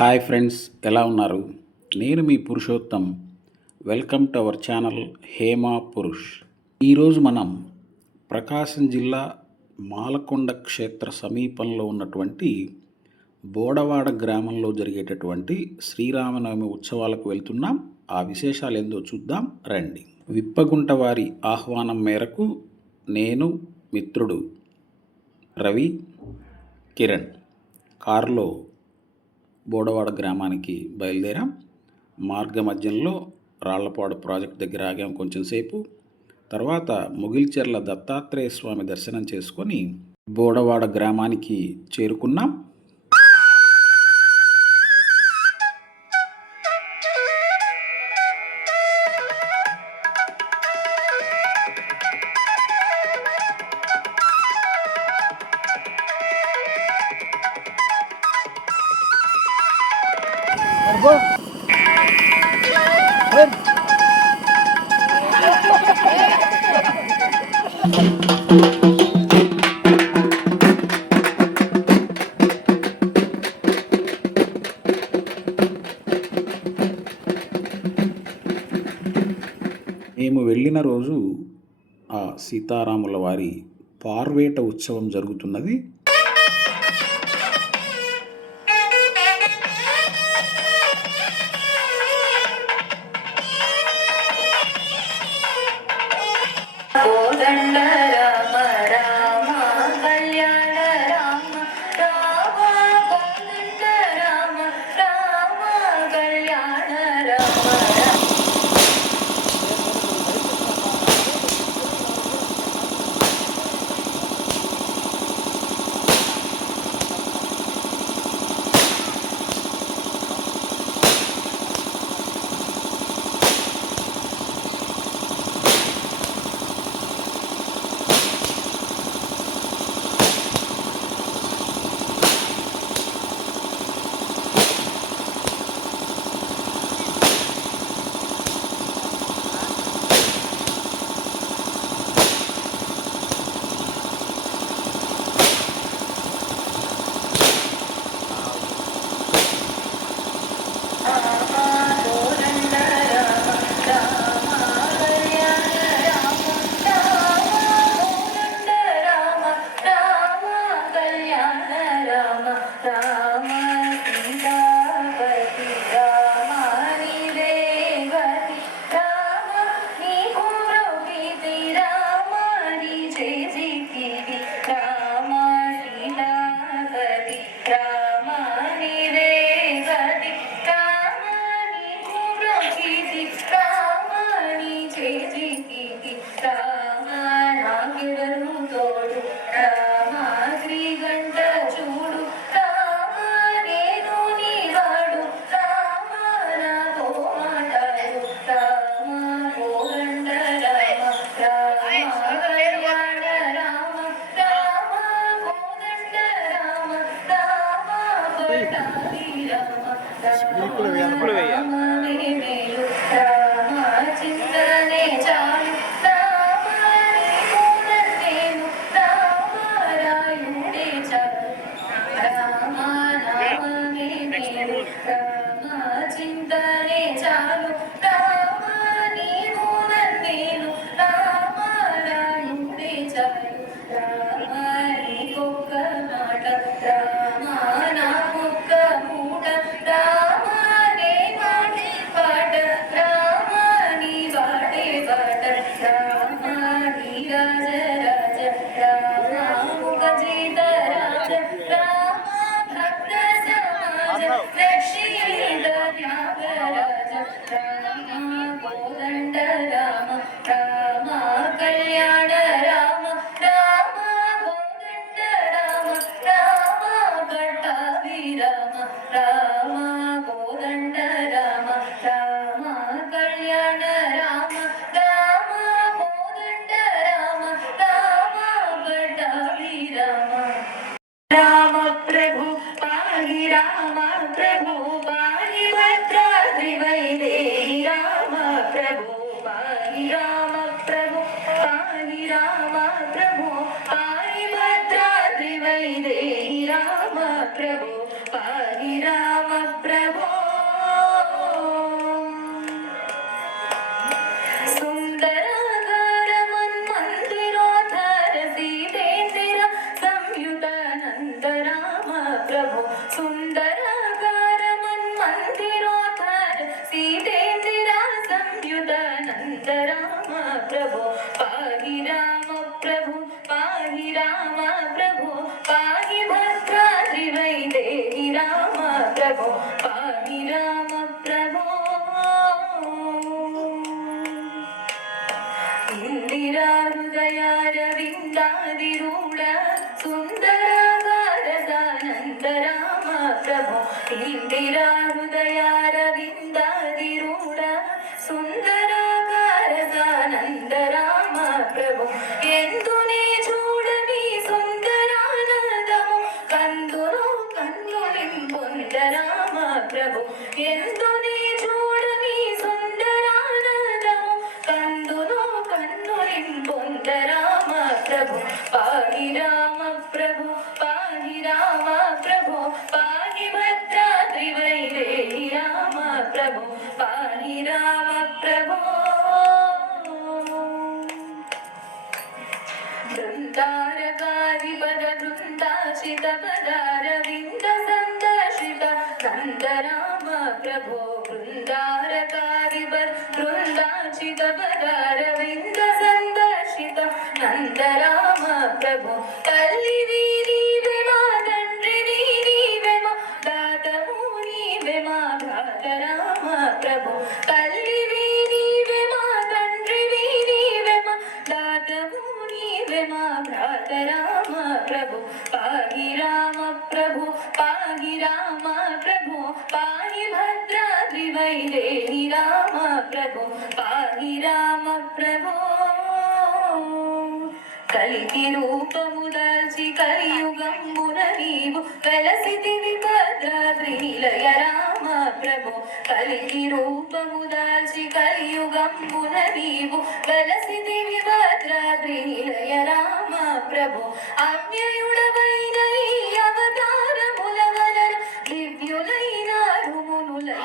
Hi friends, ఎలా ఉన్నారు? నేను మీ Purushottam. Welcome to our channel Hema Purush. ఈరోజు మనం ప్రకాశం జిల్లా మాలకొండ క్షేత్ర సమీపంలో ఉన్నటువంటి బోడవాడ గ్రామంలో జరిగేటటువంటి శ్రీరామనవమి ఉత్సవాలకు వెళ్తున్నాం. ఆ విశేషాలు ఏందో చూద్దాం రండి. విప్పగుంట వారి ఆహ్వానం మేరకు నేను, మిత్రుడు రవి, కిరణ్ కారులో బోడవాడ గ్రామానికి బయలుదేరాం. మార్గ మధ్యంలో రాళ్లపాడు ప్రాజెక్ట్ దగ్గర ఆగాం కొంచెంసేపు. తర్వాత ముగిల్చెర్ల దత్తాత్రేయ స్వామి దర్శనం చేసుకొని బోడవాడ గ్రామానికి చేరుకున్నాం. మేము వెళ్ళిన రోజు ఆ సీతారాముల వారి పార్వేట ఉత్సవం జరుగుతున్నది. పాహి రామ ప్రభో ఇందిరా హృదయారవిందాదిరూఢ సుందరాకారదానంద రామ ప్రభో ఇందిరా హృదయారవిందాదిరూఢ సుందరాకారదానంద రామ ప్రభో ఎందునే చూడని సుందరానందము కందులో కన్నులింపొంద రామ ప్రభో ఎందునే చూడని సుందరానందము కందులో కన్నులింపొంద రామ ప్రభో పాహి రామ ప్రభో పాహి రామ ప్రభో పాహి భద్రాద్రి వైదేహి రామ ప్రభో పాహి రామ ప్రభో బృందారకాధిపద బృందాచిత పదారవింద సందర్శిత నంద రామ ప్రభో బృందారకాధిపద బృందాచిత పదారవింద సందర్శిత నంద రామ ప్రభో తల్లివి నీవే మా తండ్రివి నీవే మా దాతవు నీవే మా భ్రాత రామ ప్రభో తల్లివి నీవే మా తండ్రివి నీవే మా దాతవు నీవే మా భ్రాత రామ ప్రభో పాహి రామ ప్రభో పాహి రామ ప్రభో పాహి భద్రాద్రి వైదేహి రామ ప్రభో పాహి రామ ప్రభో కలికి రూపము దాల్చి కలియుగంబున నీవు వెలసితివి భద్రాద్రి నిలయ రామ ప్రభో కలికి రూపము దాల్చి కలియుగంబున నీవు వెలసితివి భద్రాద్రి నిలయ రామ ప్రభో అవ్యయుడవైన ఈ అవతారముల వలన దివ్యులైన మునులై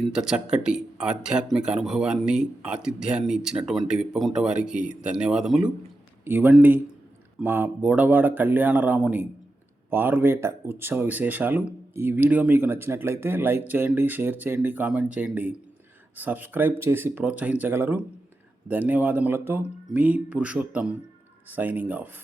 ఇంత చక్కటి ఆధ్యాత్మిక అనుభవాన్ని ఆతిథ్యాన్ని ఇచ్చినటువంటి విప్పగుంట వారికి ధన్యవాదములు. ఇవ్వండి మా బోడవాడ కళ్యాణరాముని పార్వేట ఉత్సవ విశేషాలు. ఈ వీడియో మీకు నచ్చినట్లయితే లైక్ చేయండి, షేర్ చేయండి, కామెంట్ చేయండి, సబ్స్క్రైబ్ చేసి ప్రోత్సహించగలరు. ధన్యవాదములతో మీ పురుషోత్తం సైనింగ్ ఆఫ్.